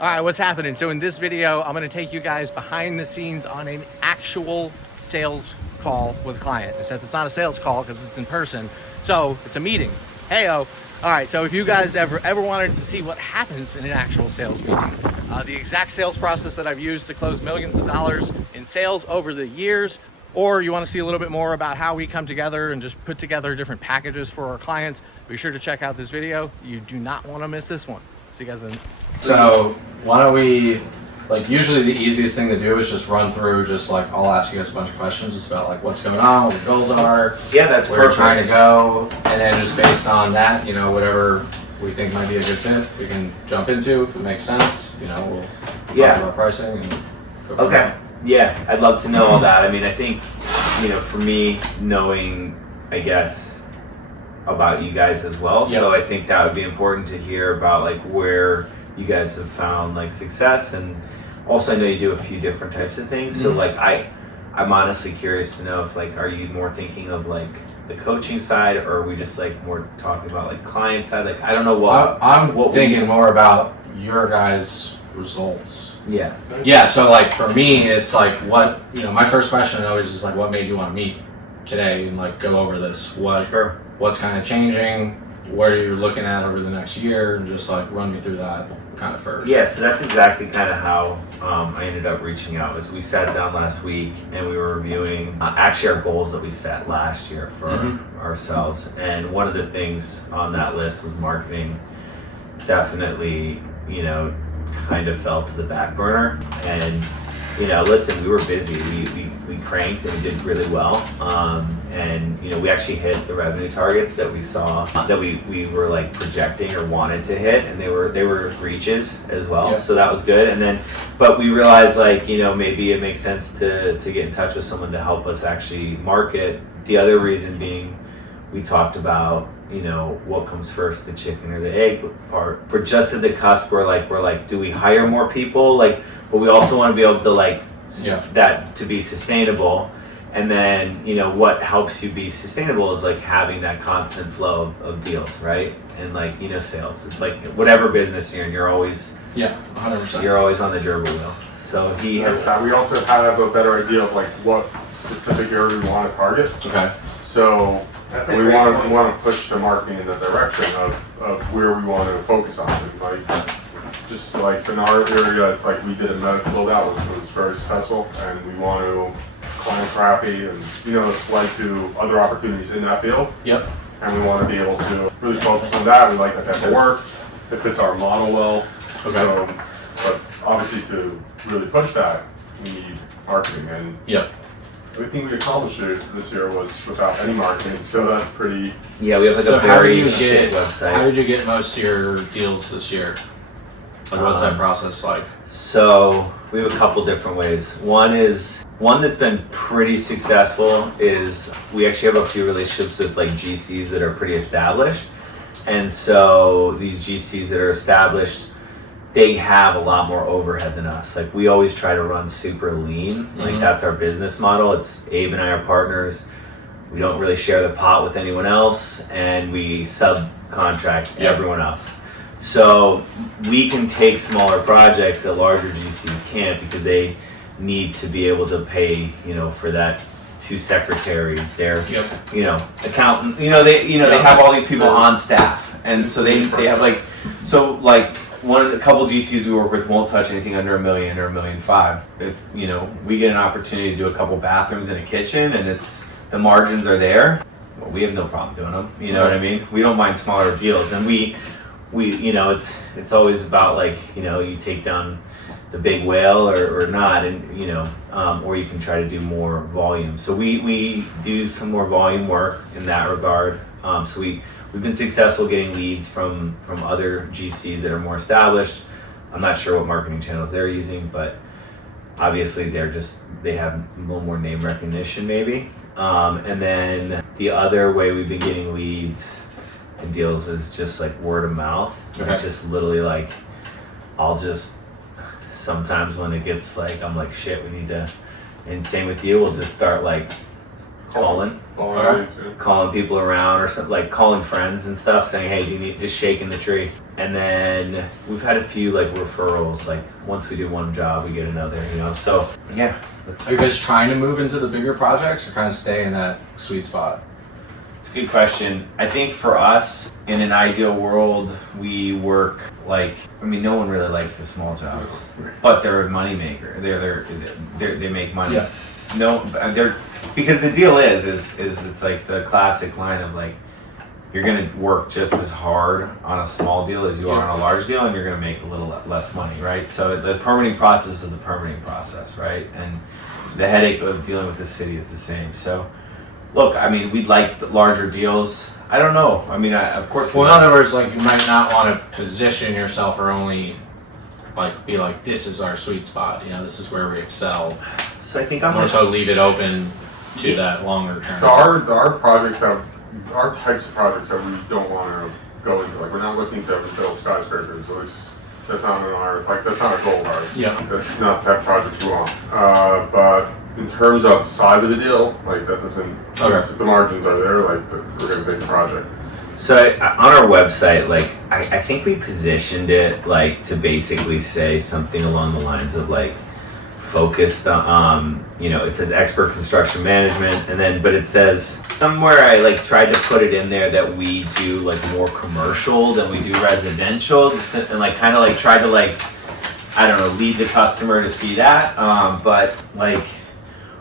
All right, what's happening? So in this video, I'm gonna take you guys behind the scenes on an actual sales call with a client. Except it's not a sales call because it's in person. So it's a meeting. Heyo. All right, so if you guys ever wanted to see what happens in an actual sales meeting, the exact sales process that I've used to close millions of dollars in sales over the years, or you want to see a little bit more about how we come together and just put together different packages for our clients, be sure to check out this video. You do not want to miss this one. See you guys in. So why don't we, like, usually the easiest thing to do is just run through, just like, I'll ask you guys a bunch of questions just about like what's going on, what your goals are, yeah, that's where you're trying to go, and then just based on that, you know, whatever we think might be a good fit, we can jump into if it makes sense. You know, we'll talk about pricing and go from there. Yeah, I'd love to know all that. I mean, I think, you know, for me, knowing, I guess, about you guys as well. Yep. So I think that would be important to hear about like where you guys have found like success, and also I know you do a few different types of things. So like I'm honestly curious to know if like, are you more thinking of like the coaching side, or are we just like more talking about like client side? Like I don't know what I'm thinking more about your guys' results. Yeah. So like for me, it's like what, you know, my first question always is like, what made you want to meet today and like go over this? What's kind of changing? What are you looking at over the next year? And just like run me through that kind of first. Yeah, so that's exactly kind of how I ended up reaching out. Was we sat down last week and we were reviewing actually our goals that we set last year for ourselves. And one of the things on that list was marketing. Definitely, you know, kind of fell to the back burner. And you know, listen, we were busy. We cranked and we did really well. And you know, we actually hit the revenue targets that we saw that we were like projecting or wanted to hit, and they were reaches as well. Yep. So that was good. And then, but we realized like, you know, maybe it makes sense to get in touch with someone to help us actually market. The other reason being, we talked about, you know, what comes first, the chicken or the egg part. We're just at the cusp where we're like, do we hire more people? Like, but we also want to be able to like that to be sustainable. And then, you know, what helps you be sustainable is like having that constant flow of deals, right? And like, you know, sales. It's like whatever business you're in, you're always 100%. You're always on the gerbil wheel. So he has. We also have a better idea of like what specific area we want to target. Okay. So we want to push the marketing in the direction of where we want to focus on. And like, just like in our area, it's like we did a medical build out, which was very successful, and we want to clients are happy, and you know, it's led to other opportunities in that field. Yep. And we want to be able to really focus on that. We like that type of work. It fits our model well. Okay. So, but obviously to really push that, we need marketing, and everything we accomplished this year was without any marketing, so that's pretty. Yeah, we have like a very shit website. How did you get most of your deals this year? Like, what's that process like? So we have a couple different ways. One that's been pretty successful is we actually have a few relationships with like GCs that are pretty established. And so these GCs that are established, they have a lot more overhead than us. Like we always try to run super lean. Like that's our business model. It's Abe and I are partners. We don't really share the pot with anyone else, and we subcontract everyone else. So we can take smaller projects that larger GCs can't, because they need to be able to pay, you know, for that 2 secretaries, their, you know, accountant, you know, they have all these people on staff, and so they have like, so like a couple GCs we work with won't touch anything under $1 million or $1.5 million. If, you know, we get an opportunity to do a couple bathrooms and a kitchen, and the margins are there, well, we have no problem doing them. You know what I mean? We don't mind smaller deals, and we you know, it's always about like, you know, you take down the big whale or not, and you know, or you can try to do more volume. So we do some more volume work in that regard. So we've been successful getting leads from other GCs that are more established. I'm not sure what marketing channels they're using, but obviously they have a little more name recognition maybe. And then the other way we've been getting leads and deals is just like word of mouth. Okay. And just literally like, I'll just sometimes when it gets like, I'm like, shit, we need to, and same with you, we'll just start like calling people around or something, like calling friends and stuff, saying, hey, do you need, just shaking the tree. And then we've had a few like referrals, like once we do one job, we get another, you know, so yeah. Are you guys trying to move into the bigger projects or kind of stay in that sweet spot? It's a good question. I think for us, in an ideal world, we work like, I mean, no one really likes the small jobs, but they're a moneymaker. They make money. Yeah. No, because the deal is it's like the classic line of like, you're gonna work just as hard on a small deal as you are on a large deal, and you're gonna make a little less money, right? So the permitting process is the permitting process, right? And the headache of dealing with the city is the same. So, look, I mean, we'd like the larger deals. I don't know. I mean, of course. Well, in other words, like you might not want to position yourself or only like be like, this is our sweet spot. You know, this is where we excel. So I think I'm more so leave it open to that longer term. Our projects have our types of projects that we don't want to go into. Like we're not looking to build skyscrapers. At least that's not in our that's not a goal of ours. Yeah. That's not that project we want. But in terms of size of the deal, like that doesn't. Okay. If the margins are there, like we're gonna take the project. So on our website, like I think we positioned it like to basically say something along the lines of like focused on, you know, it says expert construction management, and then but it says somewhere I like tried to put it in there that we do like more commercial than we do residential, and like kind of like tried to like, I don't know, lead the customer to see that. But like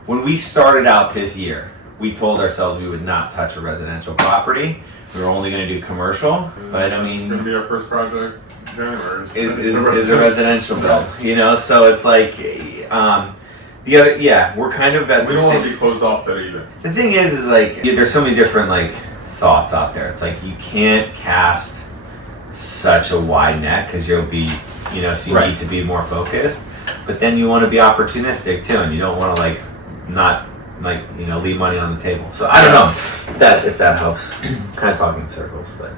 when we started out this year, we told ourselves we would not touch a residential property. We were only going to do commercial, but I mean, it's going to be our first project. January is a residential build, you know. So it's like the other, yeah, we're kind of at. We don't want to be closed off that either. The thing is like there's so many different like thoughts out there. It's like you can't cast such a wide net because you'll be, you know, so you need to be more focused. But then you want to be opportunistic too, and you don't want to like not. Like, you know, leave money on the table. So I don't know if that helps. Kind of talking in circles, but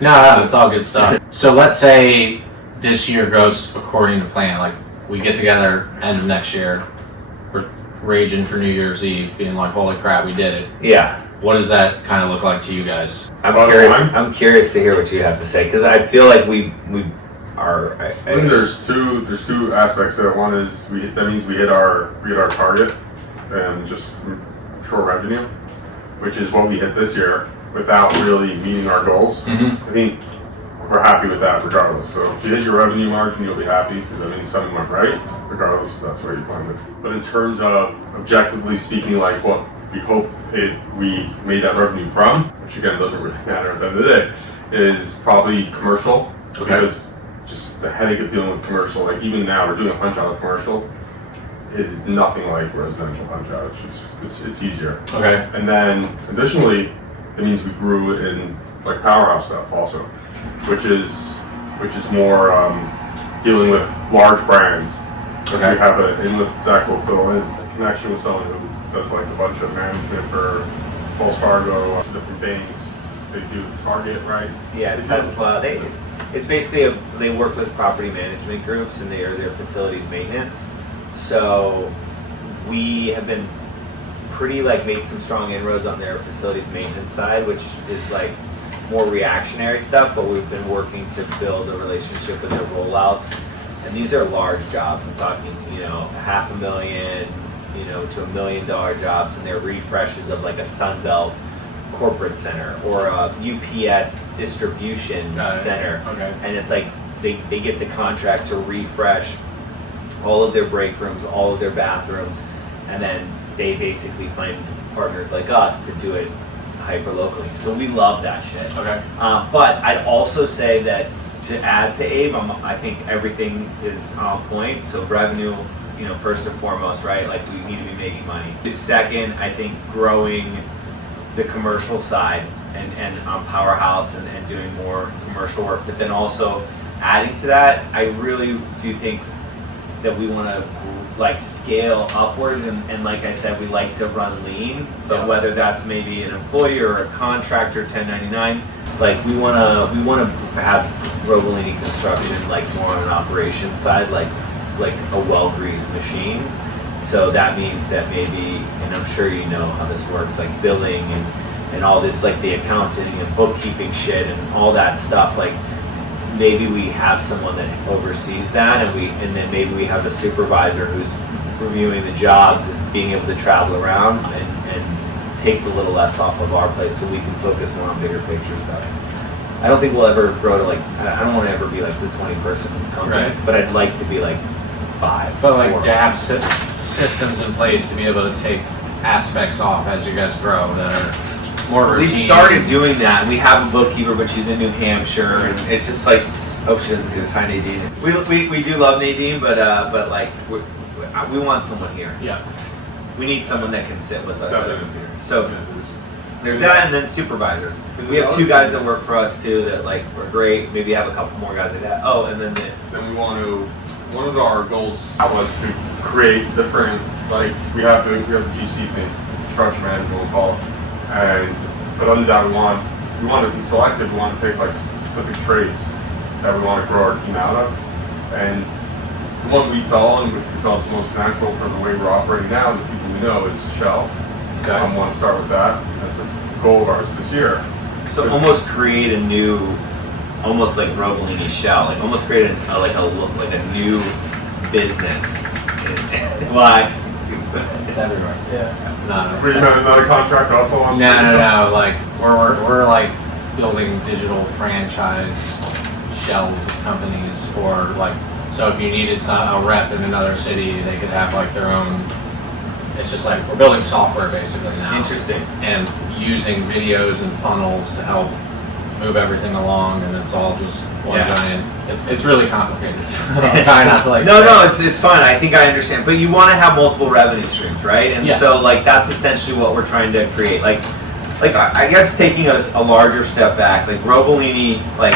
no, it's all good stuff. So let's say this year goes according to plan. Like we get together end of next year, we're raging for New Year's Eve, being like, "Holy crap, we did it!" Yeah. What does that kind of look like to you guys? I'm curious to hear what you have to say because I feel like we are. I think there's two aspects to it. One is that means we hit our target. And just pure revenue, which is what we hit this year without really meeting our goals. Mm-hmm. I think we're happy with that regardless. So if you hit your revenue margin, you'll be happy because that means something went right, regardless if that's what you planned with. But in terms of objectively speaking, like what we hope we made that revenue from, which again doesn't really matter at the end of the day, is probably commercial. Okay. Because just the headache of dealing with commercial, like even now we're doing a punch out of commercial. It is nothing like residential punch out. It's easier. Okay. And then additionally, it means we grew in like powerhouse stuff also, which is more dealing with large brands. Okay. We have Zach will fill in a connection with someone who does like a bunch of management for Wells Fargo, different banks. They do Target, right? Yeah, Tesla. It's basically they work with property management groups and they are their facilities maintenance. So we have been pretty like made some strong inroads on their facilities maintenance side, which is like more reactionary stuff, but we've been working to build a relationship with their rollouts. And these are large jobs. I'm talking, you know, $500,000, you know, to $1 million jobs, and they're refreshes of like a Sunbelt corporate center or a UPS distribution center. Okay. And it's like they get the contract to refresh all of their break rooms, all of their bathrooms, and then they basically find partners like us to do it hyper locally. So we love that shit. Okay. But I'd also say that to add to Abe, I think everything is on point. So revenue, you know, first and foremost, right? Like we need to be making money. Second, I think growing the commercial side and on Powerhouse and doing more commercial work, but then also adding to that, I really do think that we want to like scale upwards and like I said, we like to run lean, but whether that's maybe an employee or a contractor, 1099, like we want to have Robolini Construction like more on an operations side, like a well-greased machine. So that means that maybe, and I'm sure you know how this works, like billing and all this, like the accounting and bookkeeping shit and all that stuff, like maybe we have someone that oversees that, and then maybe we have a supervisor who's reviewing the jobs and being able to travel around and takes a little less off of our plate so we can focus more on bigger picture stuff. I don't think we'll ever grow to like, I don't want to ever be like the 20-person company, Right. but I'd like to be like 5. But like 4. to have systems in place to be able to take aspects off as you guys grow that are more routine. We've started doing that, and we have a bookkeeper, but she's in New Hampshire, and it's just like, oh, she doesn't see this. Hi, Nadine. We do love Nadine, but like we want someone here. Yeah. We need someone that can sit with us. Seven. So there's that, and then supervisors. We have 2 guys that work for us too that like were great. Maybe have a couple more guys like that. Oh, and then Then we want to. One of our goals was to create different, like we have the GC thing, construction management we'll call it, but under that we want to be selective. We want to pick like specific trades that we want to grow our team out of, and the one we fell on, which we felt is most natural for the way we're operating now, the people we know, is Shell. Okay. I want to start with that. That's a goal of ours this year. so almost create a new, almost like Robolini Shell, like almost create a new business. Why? It's everywhere. Yeah. No. We're not a contract also on. No. Like we're like building digital franchise shells of companies for like. So if you needed a rep in another city, they could have like their own. It's just like we're building software basically now. Interesting. And using videos and funnels to help move everything along, and it's all just one giant. It's really complicated. So I'm trying not to like. No, it's fine. I think I understand, but you want to have multiple revenue streams, right? And Yeah. so like that's essentially what we're trying to create. Like I guess taking a larger step back, like Robolini, like,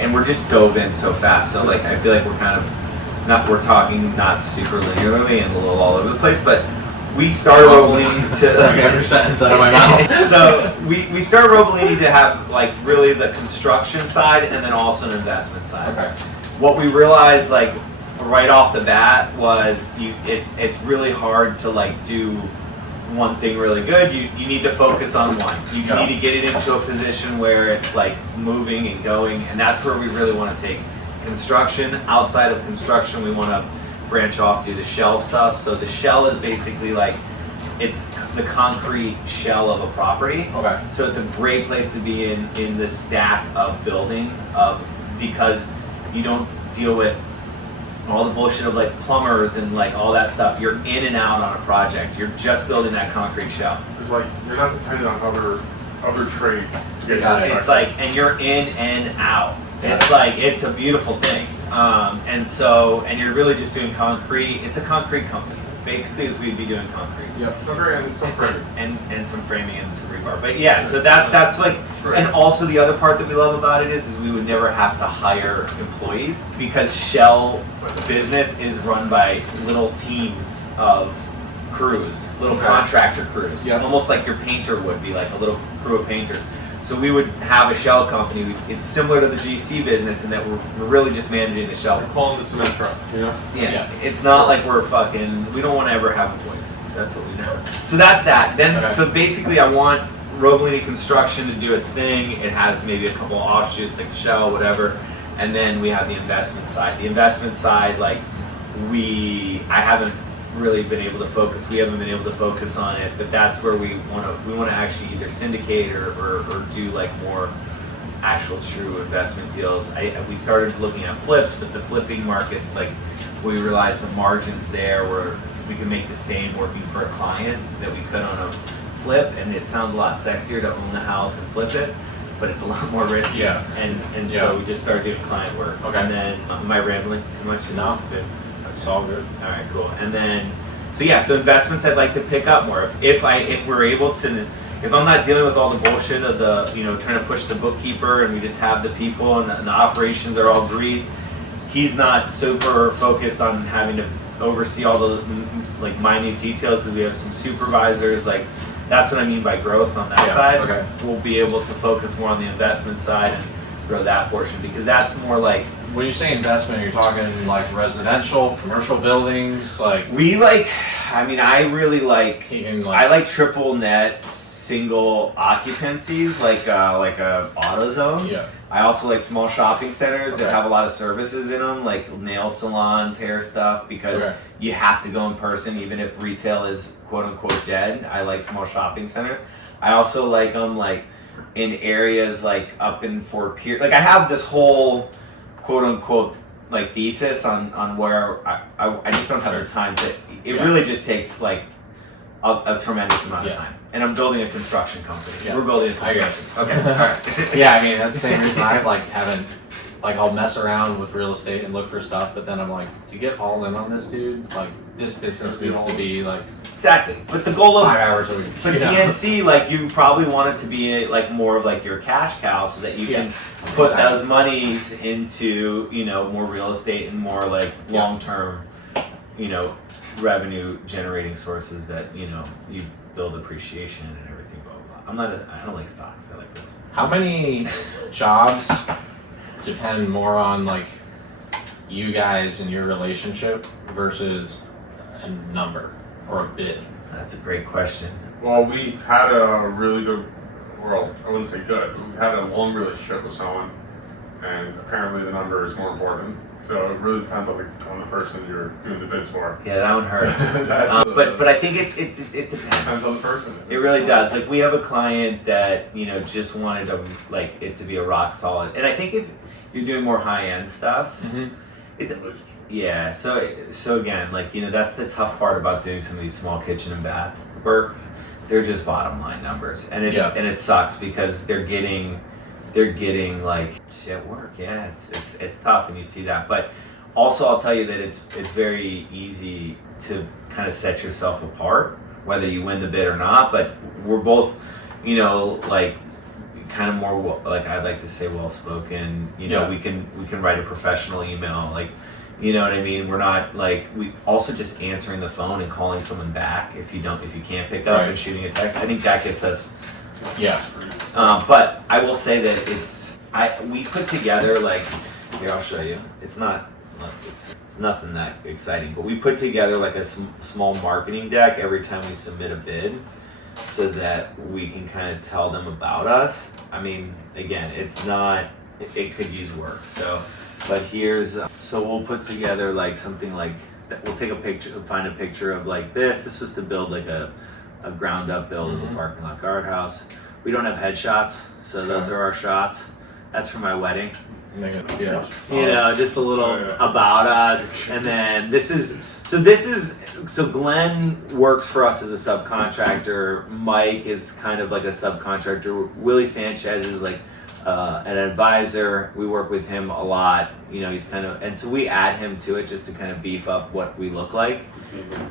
and we're just dove in so fast. So like I feel like we're kind of we're talking not super linearly and a little all over the place, but. We started Robolini to like every sentence out of my mouth. So we started Robolini to have like really the construction side and then also an investment side. Okay. What we realized like right off the bat was it's really hard to like do one thing really good. You need to focus on one. You Yeah. need to get it into a position where it's like moving and going, and that's where we really want to take construction. Outside of construction, we want to branch off to the shell stuff. So the shell is basically like it's the concrete shell of a property. Okay. So it's a great place to be in the stack of building because you don't deal with all the bullshit of like plumbers and like all that stuff. You're in and out on a project. You're just building that concrete shell. It's like you're not dependent on other trades to get It's like, and you're in and out. It's like, it's a beautiful thing. And you're really just doing concrete. It's a concrete company. Basically, as we'd be doing concrete. Yep. And some framing. And some framing and some rebar. But yeah, so that's like, and also the other part that we love about it is we would never have to hire employees because shell business is run by little teams of crews, little contractor crews. Yep. Almost like your painter would be, like a little crew of painters. So we would have a shell company. It's similar to the GC business in that we're really just managing the shell. We're calling it cement truck, you know? Yeah. It's not like we don't want to ever have employees. That's what we know. So that's that. Then, So basically I want Robolini Construction to do its thing. It has maybe a couple of offshoots like Shell, whatever. And then we have the investment side. The investment side, like I haven't really been able to focus. We haven't been able to focus on it, but that's where we want to actually either syndicate or do like more actual true investment deals. We started looking at flips, but the flipping markets, like we realized the margins there were we can make the same working for a client that we could on a flip, and it sounds a lot sexier to own the house and flip it, but it's a lot more risky. Yeah. And so we just started doing client work. Okay. And then am I rambling too much? Is No. this good? It's all good. All right, cool. And then, so investments I'd like to pick up more. If we're able to, if I'm not dealing with all the bullshit of the, trying to push the bookkeeper and we just have the people and the operations are all greased, he's not super focused on having to oversee all the like minute details because we have some supervisors. Like that's what I mean by growth on that side. Okay. We'll be able to focus more on the investment side and grow that portion, because that's more like, When you say investment, you're talking like residential, commercial buildings, like I really like, taking I like like triple net single occupancies, like auto zones. Yeah. I also like small shopping centers that Okay. have a lot of services in them, like nail salons, hair stuff, because Okay. you have to go in person even if retail is quote unquote dead. I like small shopping centers. I also like them like in areas like up in Fort Pierce. Like I have this whole quote unquote like thesis on where I just don't have the time to. It Yeah. really just takes like a tremendous amount of Yeah. time. And I'm building a construction company. Yeah. We're building a I get construction. it. Okay. All right. yeah, I mean that's the same reason I like haven't like I'll mess around with real estate and look for stuff, but then I'm like, to get all in on this, dude, like this business needs to be like Exactly. But the goal of 5 hours a week. But you know? DNC, like you probably want it to be like more of like your cash cow, so that you Yeah, can put exactly. those monies into more real estate and more like Yeah. long term, revenue generating sources that you build appreciation and everything. Blah blah blah. I don't like stocks. I like this. How many jobs depend more on like you guys and your relationship versus a number or a bid? That's a great question. Well, we've had a really good, well, I wouldn't say good, but we've had a long relationship with someone, and apparently the number is more important. So it really depends on the person you're doing the bids for. Yeah, that one hurt. That's But I think it depends depends. on the person. It really does. Like we have a client that just wanted to like it to be a rock solid, and I think if you're doing more high end stuff, Mm-hmm. it's yeah. So again, like that's the tough part about doing some of these small kitchen and bath works. They're just bottom line numbers, and it sucks because they're getting like shit work. Yeah, it's tough, and you see that. But also, I'll tell you that it's very easy to kind of set yourself apart, whether you win the bid or not. But we're both, like kind of more like I'd like to say well spoken. Yeah. We can write a professional email, like. You know what I mean? We're not like we also just answering the phone and calling someone back if you can't pick up Right. and shooting a text. I think that gets us. Yeah. But I will say that we put together like here I'll show you. It's nothing that exciting, but we put together like a small marketing deck every time we submit a bid, so that we can kind of tell them about us. I mean, again, it's not. It could use work. But here's so we'll put together like something like that. We'll take a picture, find a picture of like this. This was to build like a ground up build of a parking lot guardhouse. We don't have headshots, so those are our shots. That's for my wedding. Yeah. Just a little about us, and then so Glenn works for us as a subcontractor. Mike is kind of like a subcontractor. Willie Sanchez is like an advisor. We work with him a lot. He's kind of, and so we add him to it just to kind of beef up what we look like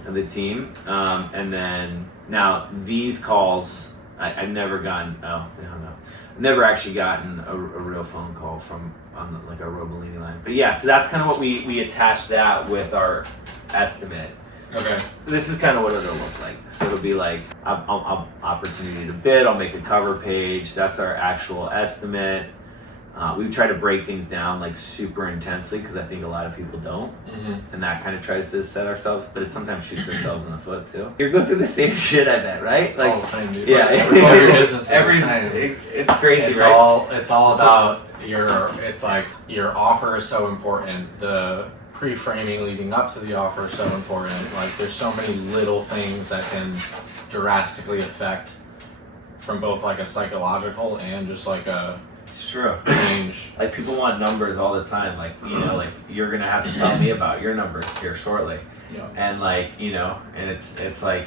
and the team. And then now these calls, I've never gotten. Oh, no. I've never actually gotten a real phone call from on like a Robolini line. But yeah, so that's kind of what we attach that with our estimate. Okay. This is kind of what it'll look like. So it'll be like opportunity to bid. I'll make a cover page. That's our actual estimate. We try to break things down like super intensely because I think a lot of people don't, and that kind of tries to set ourselves, but it sometimes shoots ourselves in the foot too. You're going through the same shit, I bet, right? It's all the same, dude. Yeah, All your business is the same. It's crazy, It's right? It's all about it's like your offer is so important. The pre-framing leading up to the offer is so important. Like there's so many little things that can drastically affect from both like a psychological and just like a It's true. change. Like people want numbers all the time. Like like you're gonna have to tell me about your numbers here shortly. Yeah. And like and it's like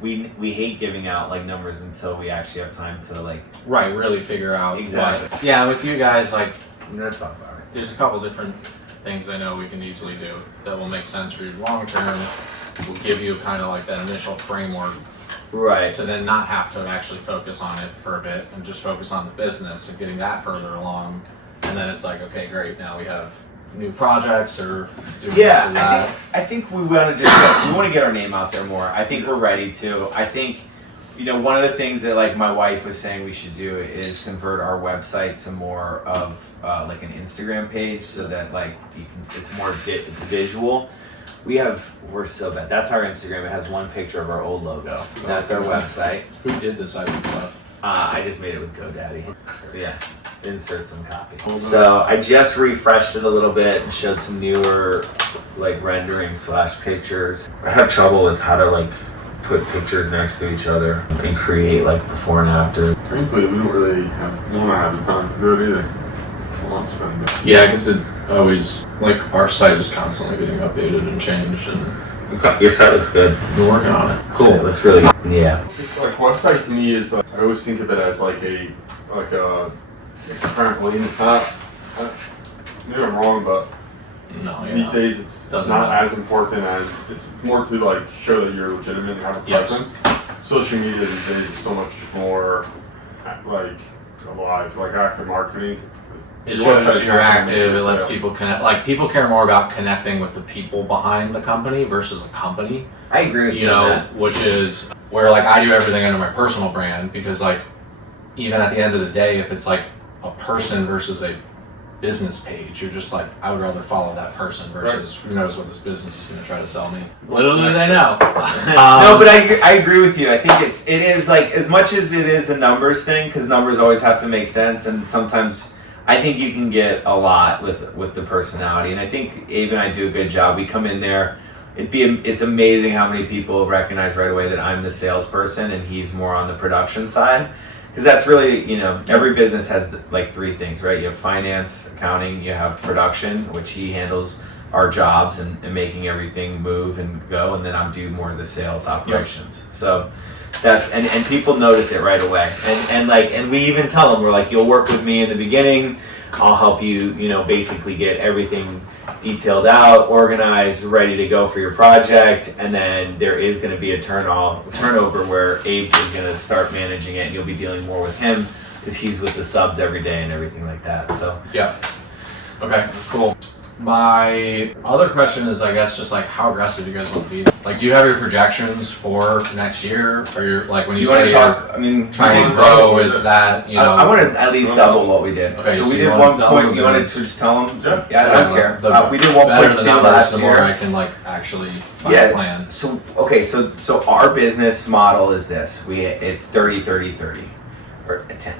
we hate giving out like numbers until we actually have time to like Right, really figure out Exactly. what- yeah, with you guys, like I'm gonna talk about it. there's a couple different things I know we can easily do that will make sense for you long term. Will give you kind of like that initial framework Right. to then not have to actually focus on it for a bit and just focus on the business and getting that further along. And then it's like, okay, great, now we have new projects or doing Yeah, this or that. I think we want to just we want to get our name out there more. I think we're ready to. I think You know, one of the things that like my wife was saying we should do is convert our website to more of like an Instagram page, so that like it's more visual. We're so bad. That's our Instagram. It has one picture of our old logo. That's our website. Who did the site and stuff? I just made it with GoDaddy. Yeah, insert some copy. So I just refreshed it a little bit and showed some newer like rendering / pictures. I have trouble with how to like put pictures next to each other and create like before and after. Frankly, we don't have the time to do it either. We'll not spend it. Yeah, because it always, like, our site is constantly getting updated and changed, and Your site looks good. we're working on it. Cool. It looks really good. Yeah. Like website to me is like, I always think of it as like a trampoline. It's not. Maybe I'm wrong, but No, yeah. these days it's Doesn't not matter. as important as it's more to like show that you're legitimate and have a Yes. presence. Social media these days is so much more like alive, like active marketing. It Your shows website's you're not gonna active, make it you lets sale. people connect. Like, people care more about connecting with the people behind the company versus a company. I agree with You you on know, that. which is where, like, I do everything under my personal brand, because, like, even at the end of the day, if it's like a person versus a business page, you're just like, I would rather follow that person versus who knows what this business is going to try to sell me. Little do they know. No, but I agree with you. I think it is like, as much as it is a numbers thing, because numbers always have to make sense, and sometimes I think you can get a lot with the personality. And I think Abe and I do a good job. We come in there. It's amazing how many people recognize right away that I'm the salesperson and he's more on the production side. Because that's really, you know, every business has like three things, right? You have finance, accounting, you have production, which he handles our jobs and making everything move and go, and then I'm doing more of the sales operations. So that's, and people notice it right away. And we even tell them, we're like, you'll work with me in the beginning, I'll help you, you know, basically get everything detailed out, organized, ready to go for your project, and then there is going to be a turnover where Abe is going to start managing it, and you'll be dealing more with him because he's with the subs every day and everything like that. So Yeah. Okay, cool. My other question is, I guess, just like, how aggressive you guys want to be. Like, do you have your projections for next year? Or you're like, when you you want say to you're talk? I mean, trying to grow, is that, you know? I want to at least double what we did. Okay, so so we you did wanna one tell point. them You wanted it's- to just tell them? Yeah. Yeah, I don't care. We did better 1.2 the numbers, last the more year. I can, like, actually find a Yeah. plan. So okay, so our business model is this. It's 30, 30, 30, or 10.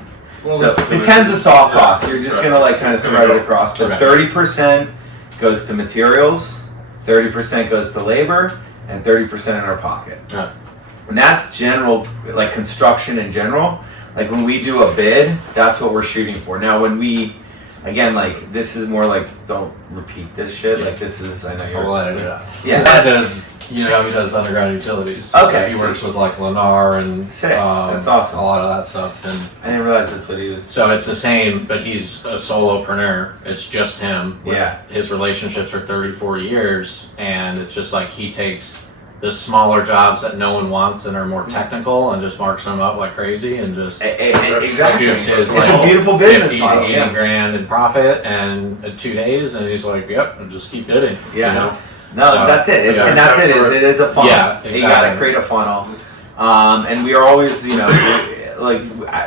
Well, So it's the gonna 10's a be- soft yeah, cost. You're just right. gonna like kind of It's gonna spread it go- across. But Okay. 30% goes to materials, 30% goes to labor, and 30% in our pocket. Yeah. And that's general, like construction in general. Like when we do a bid, that's what we're shooting for. Now when we, again, like this is more like, don't repeat this shit. Yeah. Like this is, I know We'll you're. edit it out. Yeah. That does, you know, he does underground utilities. Okay, So he so- works with, like, Lennar and Sick. That's awesome. a lot of that stuff. And I didn't realize that's what he was. so it's the same, but he's a solopreneur. It's just him. Yeah. His relationships are 30, 40 years, and it's just like he takes the smaller jobs that no one wants and are more technical and just marks them up like crazy and just Exactly. scoops his, It's like, a beautiful business 50 model. to 80 Yeah. grand in profit and 2 days, and he's like, yep, and just keep bidding. Yeah. You know? No, So, that's it. yeah. And that's it. It is a funnel. Yeah, You gotta exactly. create a funnel. And we are always, you know, like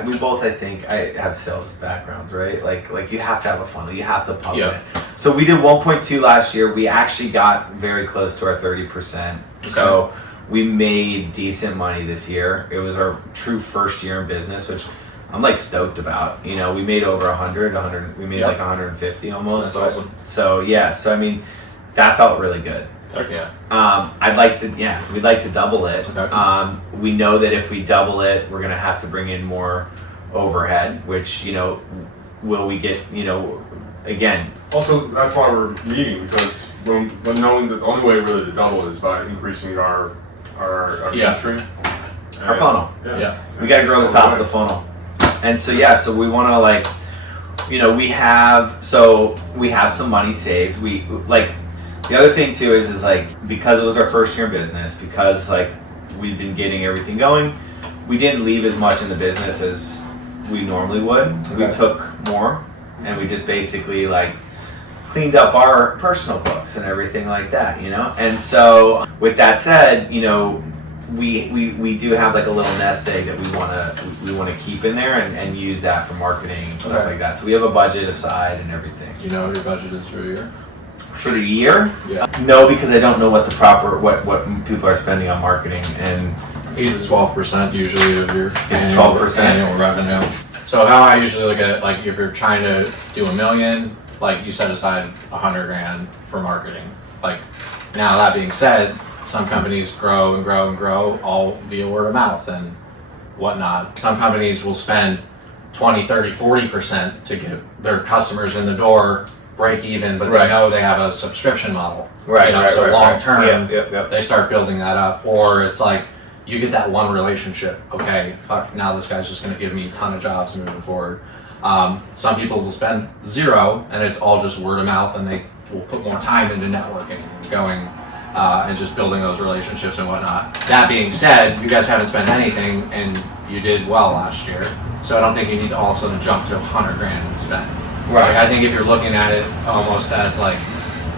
we both, I think, I have sales backgrounds, right? Like you have to have a funnel. You have to pump Yeah. it. So we did 1.2 last year. We actually got very close to our 30%. So we made decent money this year. It was our true first year in business, which I'm like stoked about. You know, we made over 100. We made Yep. like 150 almost. That's awesome. So yeah. So I mean, that felt really good. Okay. We'd like to double it. Okay. We know that if we double it, we're gonna have to bring in more overhead, which, you know, will we get, you know, again, Also, that's why we're meeting, because when knowing that the only way really to double is by increasing our Yeah. stream. our funnel. Yeah. We gotta grow the top of the funnel. And so so we wanna like, you know, we have some money saved. We like, the other thing too is like, because it was our first year in business, because like we've been getting everything going, we didn't leave as much in the business as we normally would. We Okay. took more, and we just basically like cleaned up our personal books and everything like that, you know? And so with that said, you know, we do have like a little nest egg that we wanna keep in there and use that for marketing and stuff Okay. like that. So we have a budget aside and everything. Do you know what your budget is for a year? For the year? Yeah. No, because I don't know what the proper what people are spending on marketing, and 8 to 12% usually of your It's 12%. annual revenue. So how I usually look at it, like if you're trying to do $1 million, like you set aside $100,000 for marketing. Like now that being said, some companies grow and grow and grow all via word of mouth and whatnot. Some companies will spend 20, 30, 40% to get their customers in the door, break even, but they Right. know they have a subscription model. Right, You know, right, so right, long right. term, Yep. they start building that up. Or it's like you get that one relationship. Okay, fuck, now this guy's just going to give me a ton of jobs moving forward. Some people will spend zero and it's all just word of mouth, and they will put more time into networking, going and just building those relationships and whatnot. That being said, you guys haven't spent anything and you did well last year. So I don't think you need to all of a sudden jump to $100,000 and spend. Right. Like, I think if you're looking at it almost as like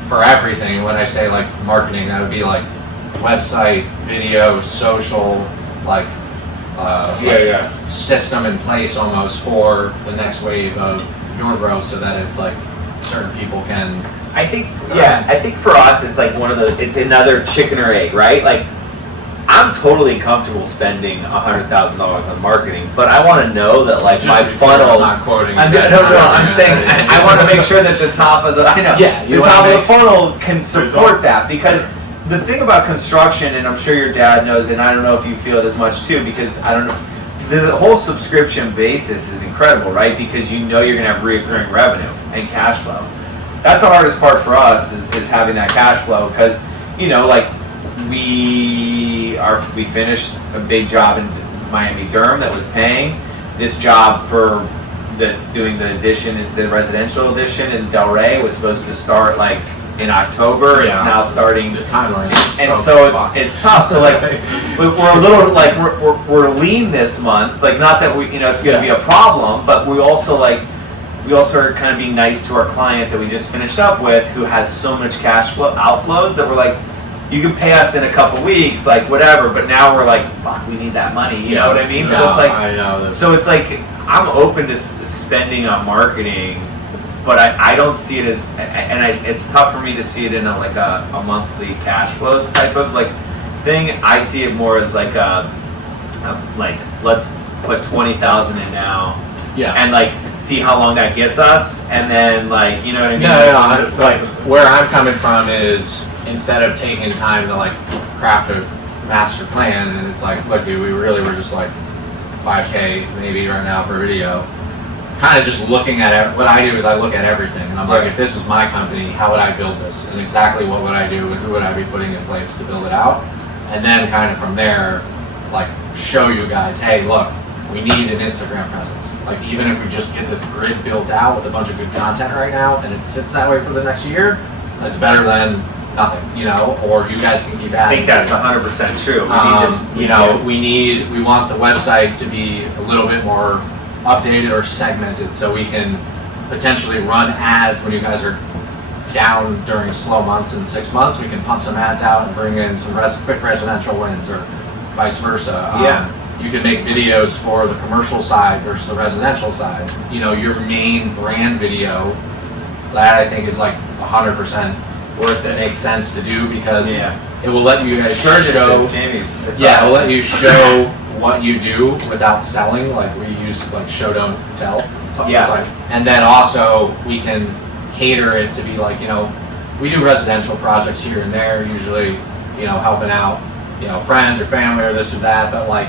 for everything, when I say like marketing, that would be like website, video, social, like system in place almost for the next wave of your growth, so that it's like certain people can. I think for us it's like it's another chicken or egg, right? Like I'm totally comfortable spending $100,000 on marketing, but I want to know that like Just my to be clear, funnels. I'm not quoting. I'm saying I want to make sure that the top of the you the wanna top of the make- funnel can support that, because the thing about construction, and I'm sure your dad knows, and I don't know if you feel it as much too, because I don't know, the whole subscription basis is incredible, right? Because you know you're gonna have recurring revenue and cash flow. That's the hardest part for us is having that cash flow, because like we finished a big job in Miami Durham that was paying. This job that's doing the residential addition in Delray was supposed to start like in October. It's Yeah. now starting, The timeline is and so so fucked. it's tough. So like we're a little like we're lean this month. Like not that we it's going to be a problem, but we also are kind of being nice to our client that we just finished up with, who has so much cash flow outflows that we're like, you can pay us in a couple weeks, like whatever. But now we're like, fuck, we need that money. You know what I mean? No, So it's like, I know. so it's like I'm open to spending on marketing, but I don't see it as, it's tough for me to see it in a monthly cash flows type of like thing. I see it more as like let's put 20,000 in now. Yeah. And like see how long that gets us, and then like, you know what I mean? No, like where I'm coming from is, instead of taking time to like craft a master plan, and it's like, look dude, we really were just like $5K maybe right now for a video, kind of just looking at it. What I do is I look at everything, and I'm like, if this was my company, how would I build this, and exactly what would I do, and who would I be putting in place to build it out, and then kind of from there like show you guys, hey look, we need an Instagram presence. Like even if we just get this grid built out with a bunch of good content right now, and it sits that way for the next year, that's better than nothing, or you guys can keep I adding. think that's 100% true. We want the website to be a little bit more updated or segmented, so we can potentially run ads when you guys are down during slow months. In 6 months, we can pump some ads out and bring in some quick residential wins, or vice versa. You can make videos for the commercial side versus the residential side. Your main brand video, that I think is like 100% worth it. Makes sense to do, because it will let you guys show. It will let you show what you do without selling. Like we use like show don't tell. And then also we can cater it to be like, we do residential projects here and there, usually, helping out, friends or family or this or that, but like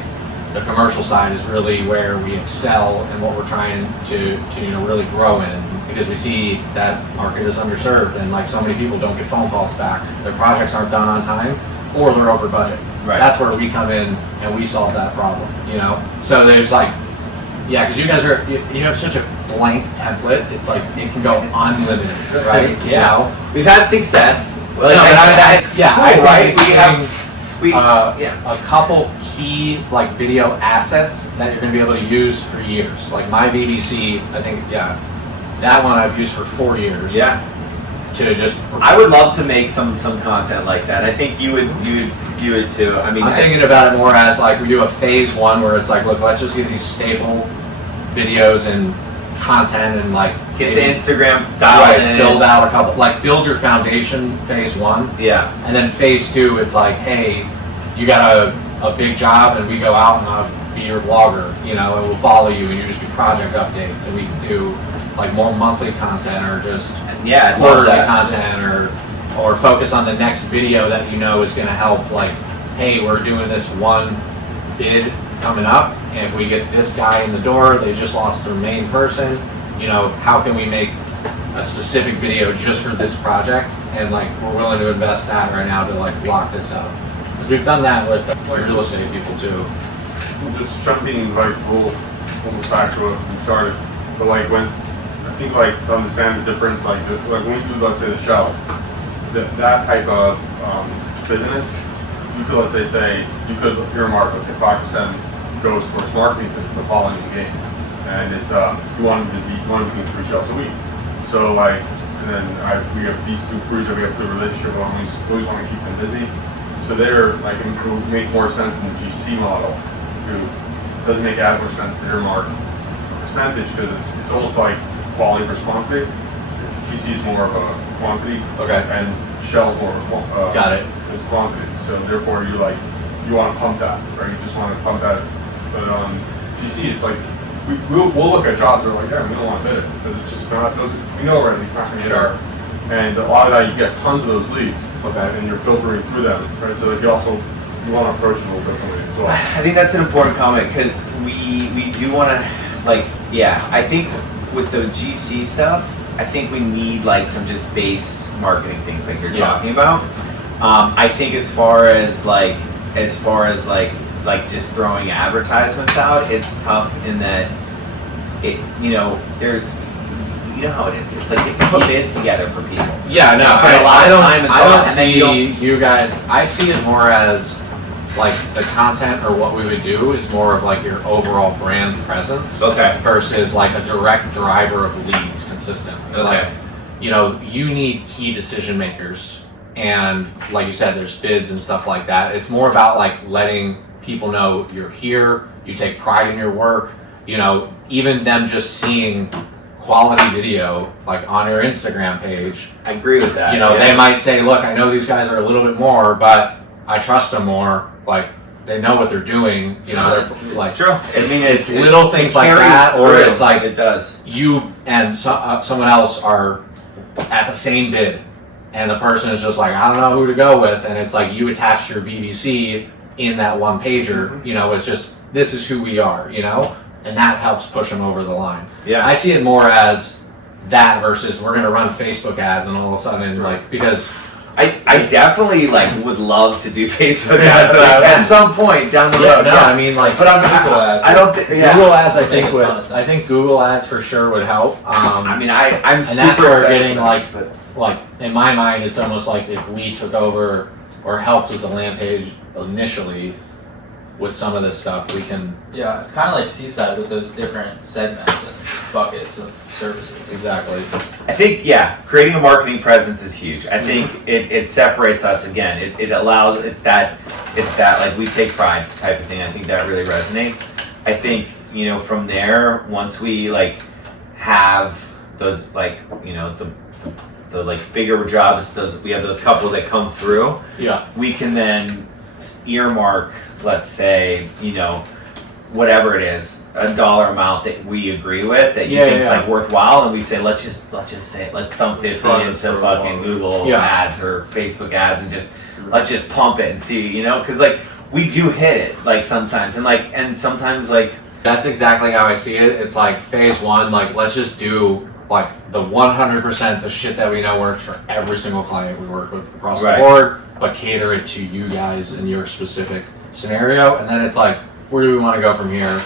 the commercial side is really where we excel and what we're trying to really grow in, because we see that market is underserved, and like so many people don't get phone calls back. Their projects aren't done on time, or they're over budget. Right. That's where we come in and we solve that problem. So there's like, because you guys you have such a blank template. It's like it can go unlimited, right? We've had success. A couple key like video assets that you're gonna be able to use for years. Like my VDC, I think that one I've used for 4 years. to just. I would love to make some content like that. I think you would too. I mean, I'm thinking about it more as like we do a phase 1 where it's like, look, let's just get these staple videos and content and like get the Instagram dialed in. Build out a couple, like build your foundation phase 1. Yeah. And then phase 2, it's like, hey, you got a big job and we go out and I'll be your vlogger, you know, and we'll follow you and you just do project updates and we can do like more monthly content or just quarterly content or focus on the next video that you know is going to help, like, hey, we're doing this one bid coming up, and if we get this guy in the door, they just lost their main person, you know, how can we make a specific video just for this project? And like, we're willing to invest that right now to like lock this up. Because we've done that with real estate people too. Just jumping like almost back to what we started, but like when I think like to understand the difference, like when we do, let's say, the show, that type of business, you could, let's say you could earmark, let's say 5% goes towards marketing because it's a volume game, and it's you want to be 3 shows a week. So like, and then we have these 2 crews that we have a good relationship with, and we always want to keep them busy. So they're like, it would make more sense in the GC model. It doesn't make as much sense to earmark a percentage because it's almost like quality versus quantity. GC is more of a quantity, and Shell more of got it. Is quantity. So therefore, you want to pump that, right? You just want to pump that. But on GC, it's like we'll look at jobs that are like, yeah, we don't want to bid it because it's just not. We know already it's not going to get there. And a lot of that, you get tons of those leads, and you're filtering through them, right? So like you want to approach it a little differently as well. I think that's an important comment because we do want to, like, I think with the GC stuff, I think we need like some just base marketing things like you're talking about. I think as far as just throwing advertisements out, it's tough in that it, you know, there's, you know how it is. It's like you have to put bids together for people. Yeah, no, I don't see you guys. I see it more as like the content or what we would do is more of like your overall brand presence. Versus like a direct driver of leads consistently. Like, you know, you need key decision makers, and like you said, there's bids and stuff like that. It's more about like letting people know you're here. You take pride in your work. You know, even them just seeing quality video like on your Instagram page. I agree with that. You know, they might say, look, I know these guys are a little bit more, but I trust them more. Like, they know what they're doing. You know, they're like, it's true. It's little things like that, or it's like it does. You and someone else are at the same bid, and the person is just like, I don't know who to go with, and it's like you attach your BBC in that one pager. You know, it's just, this is who we are. You know. And that helps push them over the line. Yeah. I see it more as that versus we're gonna run Facebook ads and all of a sudden, like, because I definitely like would love to do Facebook ads at some point down the road. I mean, like, but Google ads. I don't think Google ads. I think Google ads for sure would help. I mean, I'm and super that's where we're getting like in my mind, it's almost like if we took over or helped with the land page initially. With some of this stuff, we can. Yeah, it's kind of like Seaside with those different segments and buckets of services. Exactly. I think, creating a marketing presence is huge. I think it separates us again. It allows, it's that like we take pride type of thing. I think that really resonates. I think, you know, from there, once we like have those like, you know, the like bigger jobs, we have those couple that come through. Yeah. We can then earmark, let's say, you know, whatever it is, a dollar amount that we agree with that you think is like worthwhile, and we say let's just dump 50 into fucking Google ads or Facebook ads and let's just pump it and see, you know, because like we do hit it like sometimes and sometimes like that's exactly how I see it. It's like phase 1, like let's just do like the 100% the shit that we know works for every single client we work with across the board, but cater it to you guys in your specific scenario, and then it's like, where do we want to go from here?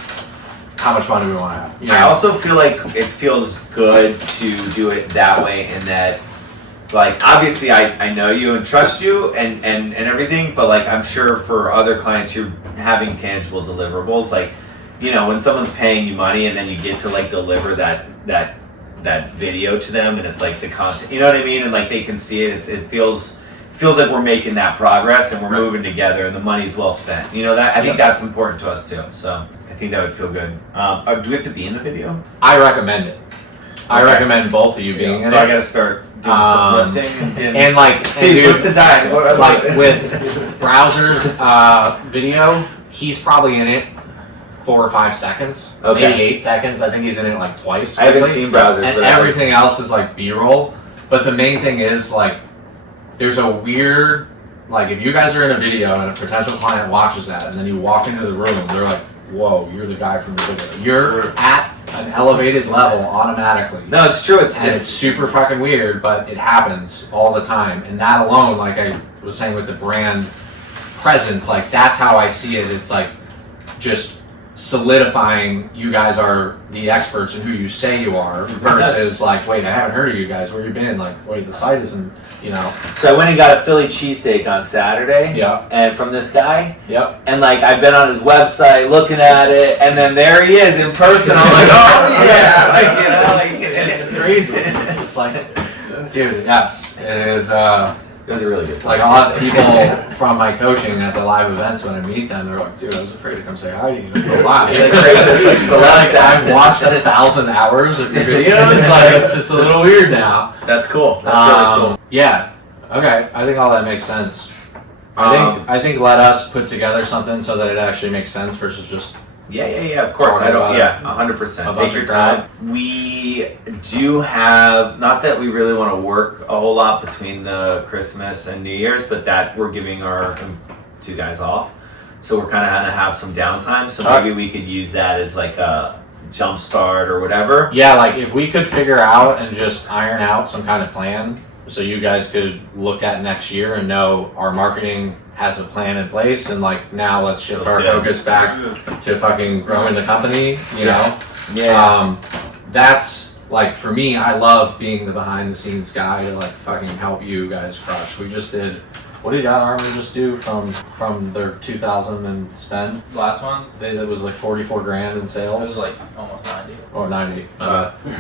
How much fun do we want to have? You know? I also feel like it feels good to do it that way, in that, like, obviously I know you and trust you and everything, but like I'm sure for other clients you're having tangible deliverables, like, you know, when someone's paying you money and then you get to like deliver that that video to them, and it's like the content, you know what I mean, and like they can see it. It feels like we're making that progress and we're moving together, and the money's well spent. You know that I think that's important to us too. So I think that would feel good. Do we have to be in the video? I recommend it. I recommend both of you being in so it. I got to start doing some lifting and like, see, what's the diet? like with Browser's video, he's probably in it 4 or 5 seconds, maybe 8 seconds. I think he's in it like twice. I haven't seen Browser's, and but everything else is like B-roll. But the main thing is like, there's a weird, like if you guys are in a video and a potential client watches that, and then you walk into the room, they're like, "Whoa, you're the guy from the video." You're at an elevated level automatically. No, it's true. It's super fucking weird, but it happens all the time. And that alone, like I was saying with the brand presence, like that's how I see it. It's like just solidifying you guys are the experts in who you say you are versus like, wait, I haven't heard of you guys. Where you been? Like, wait, the site isn't, you know. So I went and got a Philly cheesesteak on Saturday. Yeah. And from this guy. Yep. And like I've been on his website looking at it, and then there he is in person. I'm like, oh yeah, like, you know, like it's crazy. It's just like, dude, yes, it is. It was a really good. Like a lot of people from my coaching at the live events, when I meet them, they're like, "Dude, I was afraid to come say hi to you." Live. Like, I've watched 1,000 hours of your videos. Like it's just a little weird now. That's cool. That's really cool. Yeah. Okay. I think all that makes sense. I think let us put together something so that it actually makes sense versus just. Yeah. Of course, I don't. Yeah, 100%. Take your time. We do have, not that we really want to work a whole lot between the Christmas and New Year's, but that we're giving our 2 guys off, so we're kind of gonna have some downtime. So maybe we could use that as like a jump start or whatever. Yeah, like if we could figure out and just iron out some kind of plan, so you guys could look at next year and know our marketing has a plan in place, and like now let's shift our focus back to fucking growing the company, you know? Yeah. That's like, for me, I love being the behind the scenes guy to like fucking help you guys crush. We just did, what did Army just do from their 2,000 and spend? Last month? It was like 44 grand in It sales. was like almost 90. Or 90.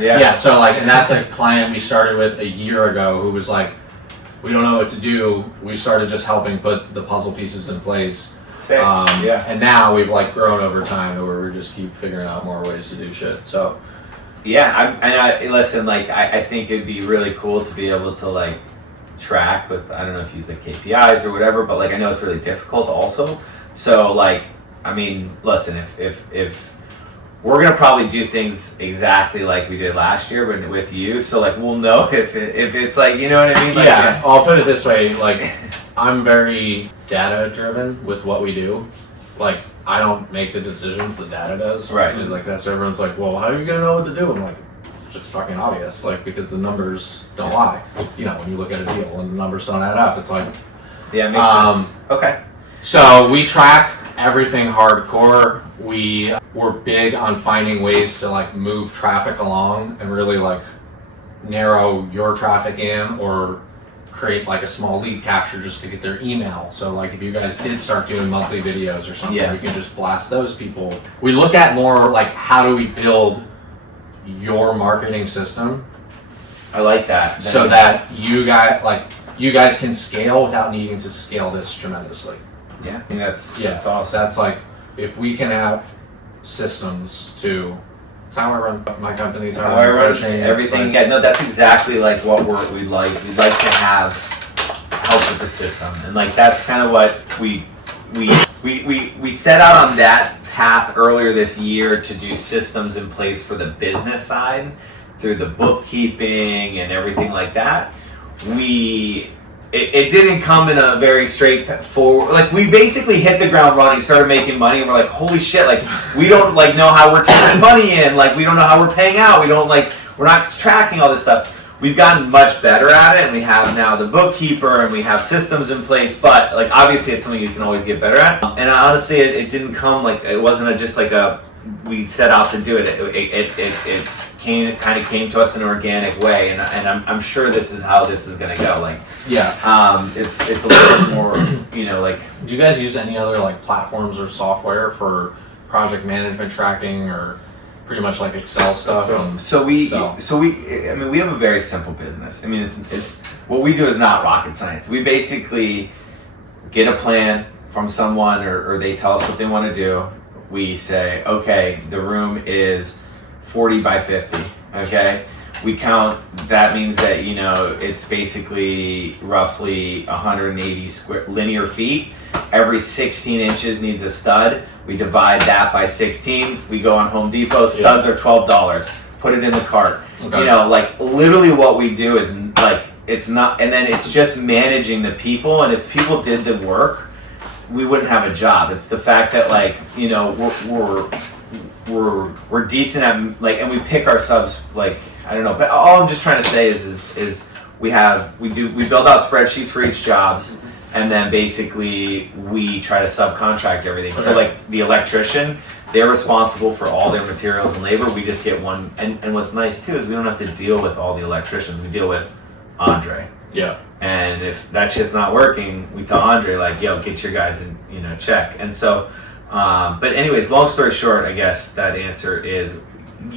Yeah. So like, and that's a client we started with a year ago who was like, we don't know what to do. We started just helping put the puzzle pieces in place. And now we've like grown over time where we just keep figuring out more ways to do shit. So Listen, like I think it'd be really cool to be able to like track with, I don't know if you use like KPIs or whatever, but like I know it's really difficult also. So like, I mean, listen, if we're gonna probably do things exactly like we did last year, but with you. So like we'll know if it's like, you know what I mean? Like, yeah, I'll put it this way. Like I'm very data driven with what we do. Like I don't make the decisions, the data does. Right. And like that's everyone's like, well, how are you gonna know what to do? I'm like, it's just fucking obvious. Like because the numbers don't lie. You know, when you look at a deal and the numbers don't add up, it's like. Yeah, it makes sense. Okay. So we track everything hardcore. We're big on finding ways to like move traffic along and really like narrow your traffic in or create like a small lead capture just to get their email. So like if you guys did start doing monthly videos or something, we can just blast those people. We look at more like how do we build your marketing system. I like that. So that you guys can scale without needing to scale this tremendously. Yeah, I think that's awesome. That's like, if we can have systems to, it's how I run my companies, how I run coaching, everything. Yeah, no, that's exactly like what we'd like. We'd like to have help with the system, and like that's kind of what we set out on that path earlier this year to do systems in place for the business side through the bookkeeping and everything like that. It didn't come in a very straightforward, like we basically hit the ground running, started making money, and we're like, holy shit, like we don't like know how we're taking money in, like we don't know how we're paying out, we're not tracking all this stuff. We've gotten much better at it, and we have now the bookkeeper, and we have systems in place, but like obviously it's something you can always get better at. And honestly, it didn't come like, it wasn't just like we set out to do it. It came to us in an organic way, and I'm sure this is how this is gonna go. Like, it's a little bit more, like. Do you guys use any other like platforms or software for project management tracking or pretty much like Excel stuff. Excel. And So we so. I mean, we have a very simple business. I mean, it's what we do is not rocket science. We basically get a plan from someone, or they tell us what they want to do. We say, okay, the room is 40 by 50. Okay, we count. That means that it's basically roughly 180 square linear feet. Every 16 inches needs a stud. We divide that by 16. We go on Home Depot. Studs are $12. Put it in the cart. Okay. Like literally what we do is like it's not, and then it's just managing the people. And if people did the work, we wouldn't have a job. It's the fact that like we're decent at like, and we pick our subs like I don't know. But all I'm just trying to say is we build out spreadsheets for each jobs. And then basically we try to subcontract everything. Okay. So like the electrician, they're responsible for all their materials and labor. We just get one. And what's nice too is we don't have to deal with all the electricians. We deal with Andre. Yeah. And if that shit's not working, we tell Andre like, yo, get your guys in, check. And so, but anyways, long story short, I guess that answer is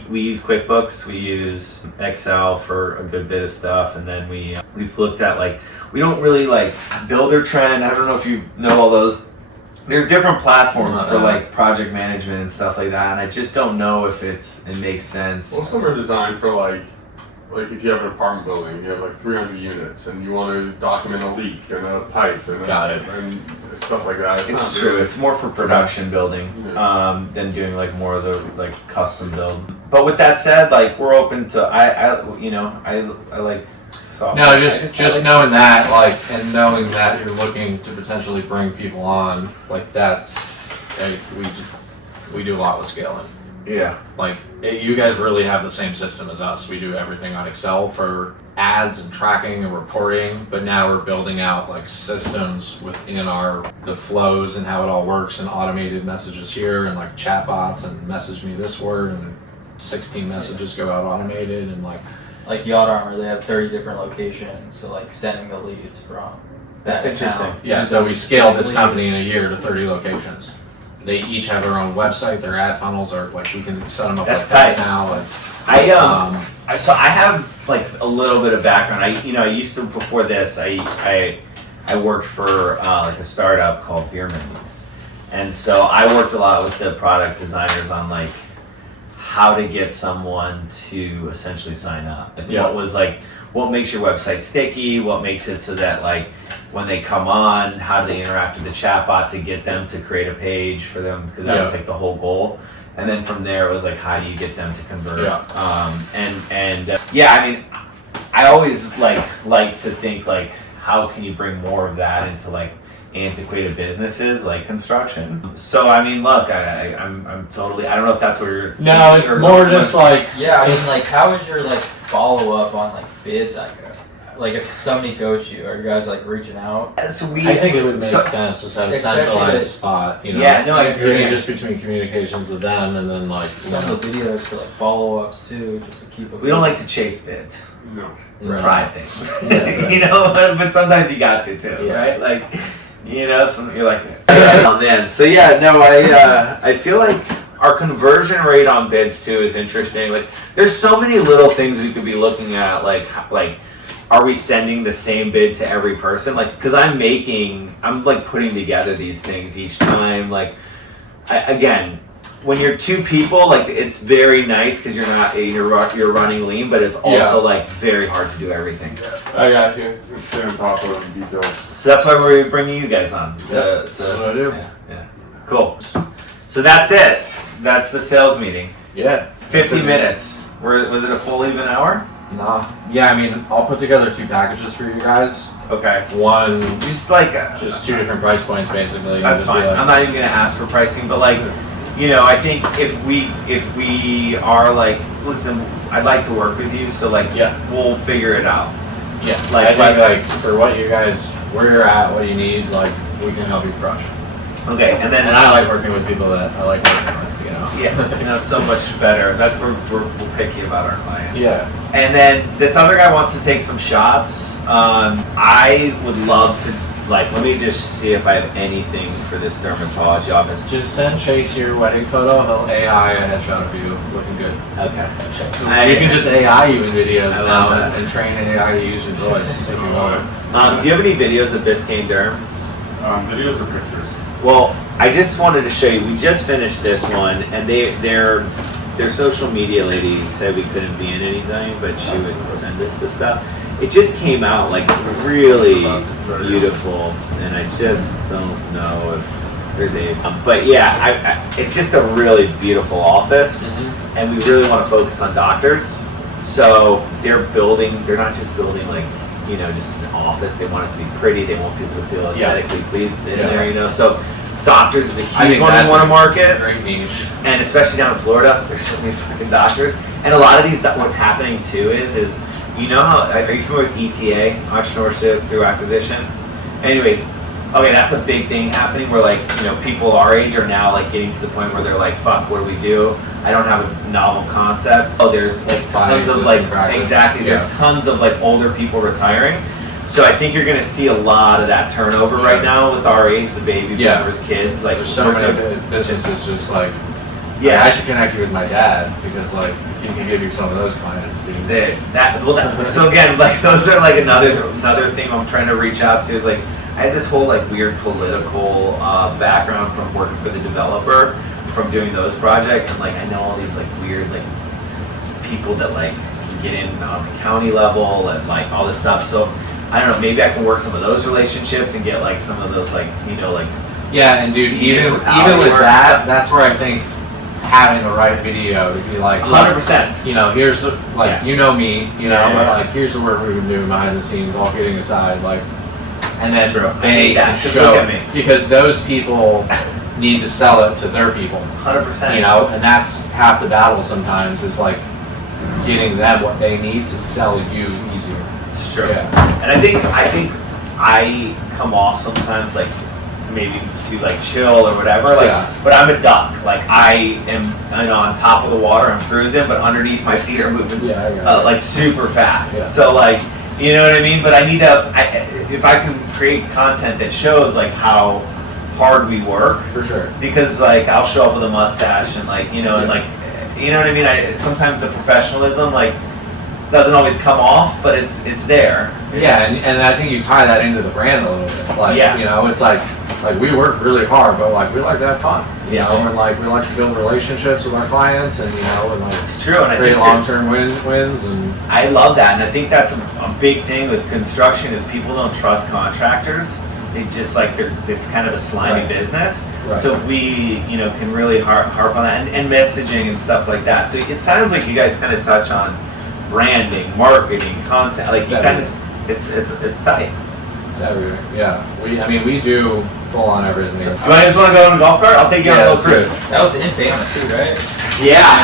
we use QuickBooks, we use Excel for a good bit of stuff, and then we've looked at like, we don't really like Builder Trend. I don't know if you know all those. There's different platforms for like project management and stuff like that, and I just don't know if it makes sense. Most of them are designed for like if you have an apartment building, you have like 300 units, and you want to document a leak and a pipe and and stuff like that. It's true. It's more for production building than doing like more of the like custom build. But with that said, like we're open to I like software. No, just knowing that, like, and knowing that you're looking to potentially bring people on, like that's, like, we do a lot with scaling. Yeah. Like, you guys really have the same system as us. We do everything on Excel for ads and tracking and reporting, but now we're building out like systems within the flows and how it all works, and automated messages here, and like chat bots, and message me this word, and 16 messages go out automated, and like Yacht Armor, they have 30 different locations, so like sending the leads from That's that interesting. account. yeah, so we scaled this company in a year to 30 locations. They each have their own website. Their ad funnels are like, we can set them up That's like that tight. now. And, So I have like a little bit of background. I used to, before this, I worked for like a startup called Beer Menus, and so I worked a lot with the product designers on like how to get someone to essentially sign up. Like what makes your website sticky? What makes it so that like when they come on, how do they interact with the chatbot to get them to create a page for them? Because that was like the whole goal. And then from there, it was like, how do you get them to convert? I mean, I always like to think like, how can you bring more of that into like antiquated businesses like construction? So I mean, look, I'm totally. I don't know if that's what you're. no, it's more just like, Yeah, I mean, like, how is your like follow up on like bids? Like, if somebody ghosts you, are you guys like reaching out? So I think it would make sense to have a especially centralized spot, you know. Yeah, no, I agree. Even just between communications with them, and then like, Some of the videos for like follow ups too, just to keep. We don't like to chase bids. No. It's a Right. pride thing, Yeah. but sometimes you got to too, Yeah. right? Like, you're like, oh man. So yeah, no, I feel like our conversion rate on bids too is interesting. Like, there's so many little things we could be looking at, like, are we sending the same bid to every person? Like, because I'm like putting together these things each time. Like, again, when you're two people, like it's very nice because you're running lean, but it's also like very hard to do everything. I got you. Stay on top of the details. So that's why we're bringing you guys on. That's what I do. Yeah. Cool. So that's it. That's the sales meeting. Yeah. 50 minutes. Was it a full even hour? Nah. Yeah, I mean, I'll put together 2 packages for you guys. Okay. One, Just like just 2 different price points, basically. That's Just be fine. like- I'm not even gonna ask for pricing, but like, I think if we are like, listen, I'd like to work with you, so like, we'll figure it out. Yeah. Like, I think like for what you guys, where you're at, what you need, like we can help you crush. Okay, and then And I like working with people that I like working with, you know. yeah, so much better. That's where we're picky about our clients. Yeah. And then this other guy wants to take some shots. I would love to like, let me just see if I have anything for this dermatology office. Just send Chase your wedding photo. He'll AI a headshot of you looking good. Okay. You can just AI you in videos I love now that. and train AI to use your voice if you want. Do you have any videos of Biscayne Derm? Videos or pictures? Well, I just wanted to show you. We just finished this one, and their social media lady said we couldn't be in anything, but she would send us the stuff. It just came out like really beautiful, and I just don't know if there's a. But yeah, it's just a really beautiful office, and we really want to focus on doctors. So they're not just building like, you know, just an office. They want it to be pretty. They want people to feel aesthetically pleased in there, you know. So doctors is a huge one we want to market. Great niche. And especially down in Florida, there's so many fucking doctors. And a lot of these, what's happening too is, you know how, are you familiar with ETA, entrepreneurship through acquisition? Anyways, okay, that's a big thing happening where like, you know, people our age are now like getting to the point where they're like, fuck, what do we do? I don't have a novel concept. Oh, there's like tons of like, exactly, there's tons of like older people retiring. So I think you're going to see a lot of that turnover right now with our age, the baby boomers, kids. Like, there's so many businesses just like, I should connect you with my dad because like he can give you some of those clients. Too. So again, like those are like another thing I'm trying to reach out to is like I had this whole like weird political background from working for the developer, from doing those projects, and like I know all these like weird like people that like can get in on the county level and like all this stuff. So I don't know, maybe I can work some of those relationships and get like some of those like, you know, like. Yeah, and dude, even with that, that's where I think having the right video to be like, 100%. You know, here's the, like, you know me, you know, but like, here's the work we've been doing behind the scenes, all kidding aside, like, and then they can show, because those people need to sell it to their people. 100%. You know, and that's half the battle sometimes is like getting them what they need to sell you easier. It's true. Yeah. And I think I come off sometimes like maybe too like chill or whatever, like, but I'm a duck. Like I am, you know, on top of the water, I'm cruising, but underneath my feet are moving like super fast. Yeah. So like, you know what I mean? But I need if I can create content that shows like how hard we work. For sure. Because like I'll show up with a mustache and like, you know, and like, you know what I mean? Sometimes the professionalism like doesn't always come off, but it's there. And I think you tie that into the brand a little bit. Like, you know, it's like we work really hard, but like we like to have fun. You know, and like we like to build relationships with our clients, and you know, and like it's true, and create long-term wins. And I love that, and I think that's a big thing with construction is people don't trust contractors. They just like it's kind of a slimy business. Right. So if we, you know, can really harp on that and messaging and stuff like that. So it sounds like you guys kind of touch on branding, marketing, content. Like you kind of, it's tight. It's everything. Yeah, we do full on everything. So, you guys want to go on a golf cart? I'll take you on a little cruise. That was in Bama too, right? Yeah.